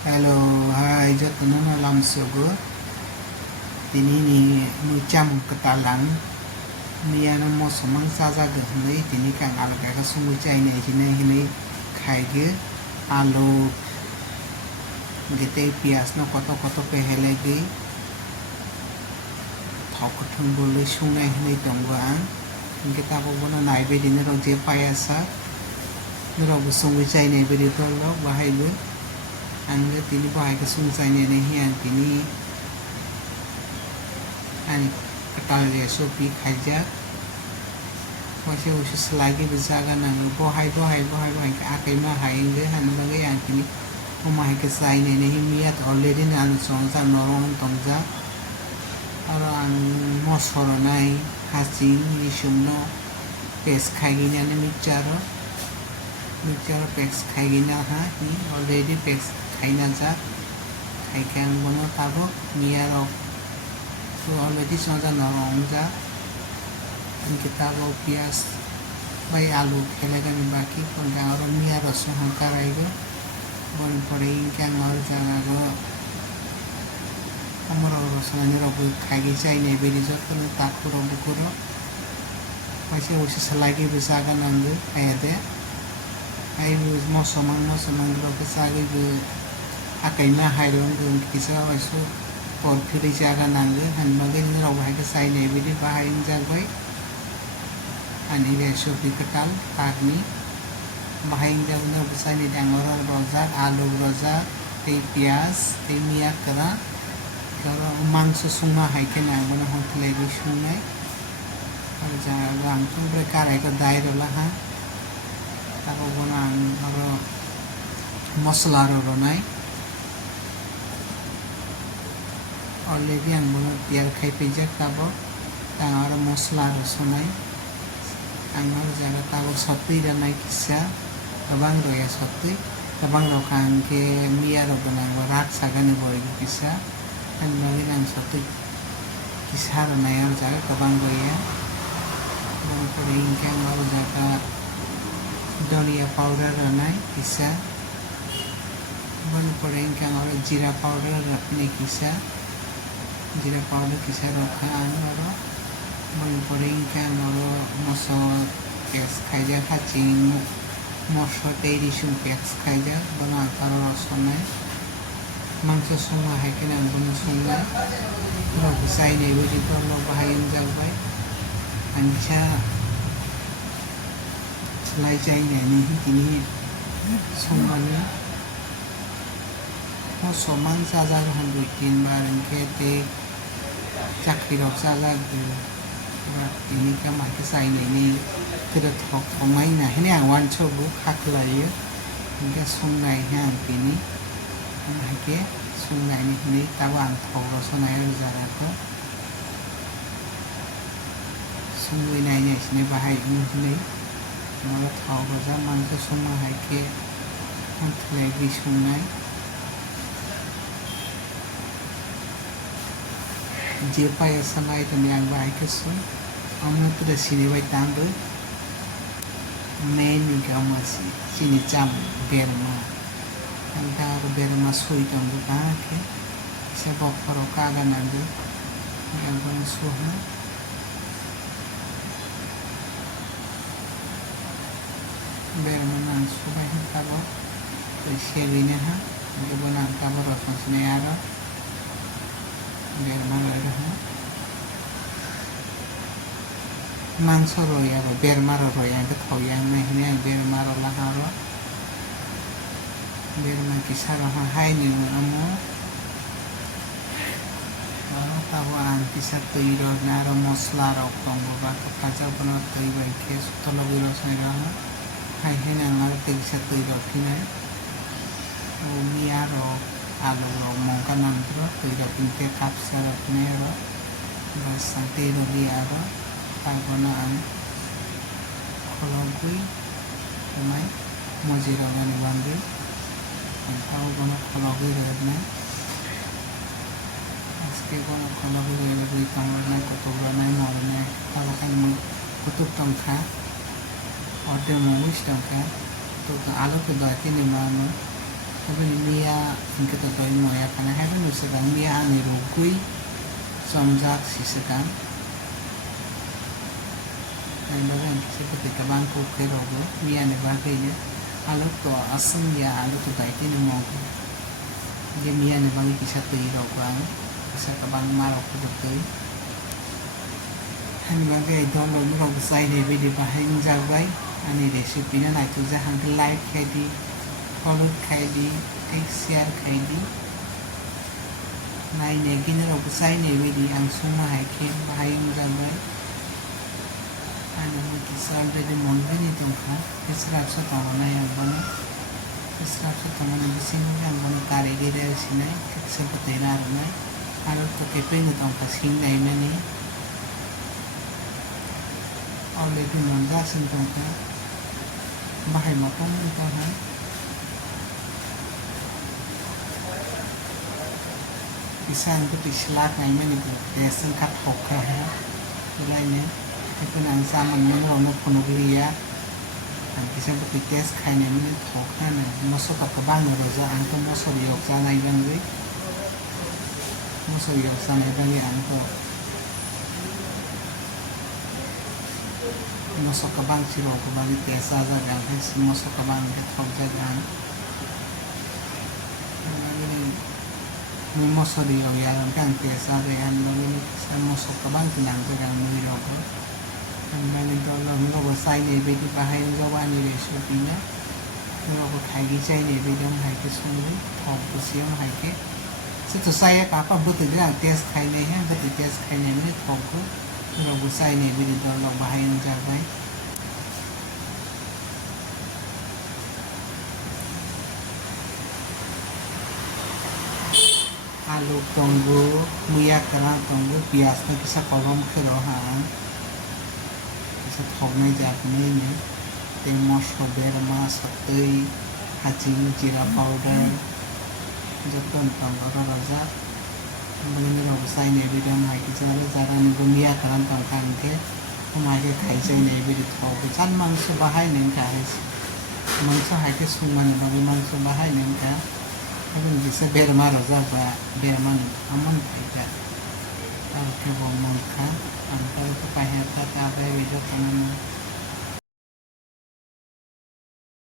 Hello, hai cho tụi nó làm sửa bữa. Thì ni nuôi chăm cái ta lắng. Ni anh mua số mang xa ra được lấy thì ni càng alo cái sung nuôi chay này thì này khai cái alo cái pias nó có pe hele cái thọc cái thùng bò lấy sung này tổng ván. Kita pun naik bedi ni orang je payasa. Ni orang sung nuôi chay này bedi tu orang bahaya tu. Anda tini bahaya ke sung chay này hian tini ani ketal dia sopi kaja. Masih selagi berjaga nang bahaya ke akai mah hai ke han bagai yang tini umah ke chay này miat already nan songsa norong tongja. Orang mosoro nai hasil isumno pes khaigina ne mixture pes khaigina ha ni already pes khaina ja khaikan bono tabo miaro so already sonja norong ja kita go pias bai alu khelegan baki kon gaoro miaro so hankarai go bon pore inkan or jaga go আমার রসনা রবু খাইগে চাই নাই বেরি যতন তাকুর বুকুর মাসে ওসে সালাগে বেসাগা নাঙ্গো আয়াদে আই মসমান রকে সাগে গে আকাইনা হাইরন গে কিসা ওসু পর ফিরে জাগা নাঙ্গো হানমাগে রব হাইগে চাই নাই বেরি বাহাইন জাগবাই আনি রেসো বিকটাল কাগনি বাহাইন জাগনা বসানি ডাঙ্গর রজা আলু রজা তে পিয়াজ তে মিয়া করা kalau mangsa sungai hai ke na mana hotel lagi sungai kalau jangan langsung berkarya ke daerah lah ha kalau bonang kalau masala ronai already yang bono tiar khai pejak tabo tang aro masala sunai anggar jangan tabo sotui dan naik kisah abang roya sotui abang rokan ke mia ro bonang rat sagane boy kisah kan lagi yang satu kisah naya jaga kabang goya dan peringkang lalu jaga dolia powder ranai kisah dan peringkang lalu jira powder rakni kisah jira powder kisah rokan lalu dan peringkang lalu mosot pes kaja kacing mosot teri sum pes kaja bana karo rasonai mangsa sungai hai ke nang bono sungai lo besai nei bodi to lo bahayin jagbai ancha selai jai nei ni kini sungai ni mo somang saja han rutin barang ke te chakri rok saja gu ini ka ma ke sai nei ni tidak thok omai na hene awan chobu khaklai ke sungai hang kini hake sungai ni tawan thog sonai jara ko sungai nai ne sine bahai ni mala thog ja man ko sungai hake hantle gi sungai je pai sanai to yang bahai ke sun amna tu da sine bai tang do main ga masi sine cham berma Anda beber masuk itu ambil ke sebab perokagan nanti yang bersuhu beber mana sudah kita lo tersiapnya ha jadi mana kita berasal sini ada beber mana ada ha mangsa roya beber mara roya itu kau yang ini beber mara lah haro biar kisah orang hai ni amo tawan kisah tuiro naro mosla rok tonggo ba kaca bono tui bai ke tolo biro sera hai hena ngar kisah tuiro kinai o miaro alu ro mongka nantro tuiro pinte kapsa ro nero bastante ro biaro pagona an kologui mai mojiro ngani bandi tahu kono kologi redna aske kono kologi redna kamar na kotoba na morne tahu kan kutub tongka orde mowish tongka to alo ke dati ni mano tapi mia ingke to toy moya kana ha nu segang mia ani rugui somjak si segang dan bagan seperti kabang ko kerogo mia ne bagainya alu to asam ya alu to daite ni mogo ge mia ne bangi kisah tei rogo ang kisah kabang marok ko tei han bagai don lo rogo sai ne bidi bahing jagai ani recipe na nai tu jahan like khaidi hলুদ খাইদি share khaidi nai ne gini rogo sai ne bidi ang suma haike bahing jagai ano mo kisah bidi monbeni tongkha kisah sa tamana yang bana kisah sa tamana bising yang bana tari gede sinai kisah patena arnai alu to kepen tongkha sing nai mani oleh di monda sing tongkha bahai mapong tongkha kisah itu diselak nai mani bu desen kat hokha ha lainnya itu nang sama nyono no punulia dan kisah bertikas kayaknya ini hokha na masuk ke kabang roza angko masuk yoksa nai bangwe masuk yoksa nai bangwe angko masuk kabang siro kabang tesa za gang masuk kabang ke hokja gang ni masuk di yaran kan tesa za yang lalu masuk kabang tinang za gang ni roko dan mana kalau nggak bersai ni bedi bahaya jawan ni resupinya nggak berkai gijai ni bedi yang hai ke sumber thok bersih yang hai ke setu saya apa betul dia tes kai ni ya betul tes kai ni ni thok ko nggak bersai ni bedi kalau bahaya jawan alu tunggu muya kerang tunggu biasa bisa kolom kerohan thok nai jak ni ni te mosla berma satei hacing jira powder joton tongkara raja ini rogo sai ne bidang hai ki jara jara ni gumia karan tongkan ke ke khai jai ne bidi thok chan mangso bahai nen ka mangso hai ke suman bagi mangso bahai nen ka tapi bisa berma raja ba berman amon kai ka ke bom mangka angkal ke pahya ta ta be video kanan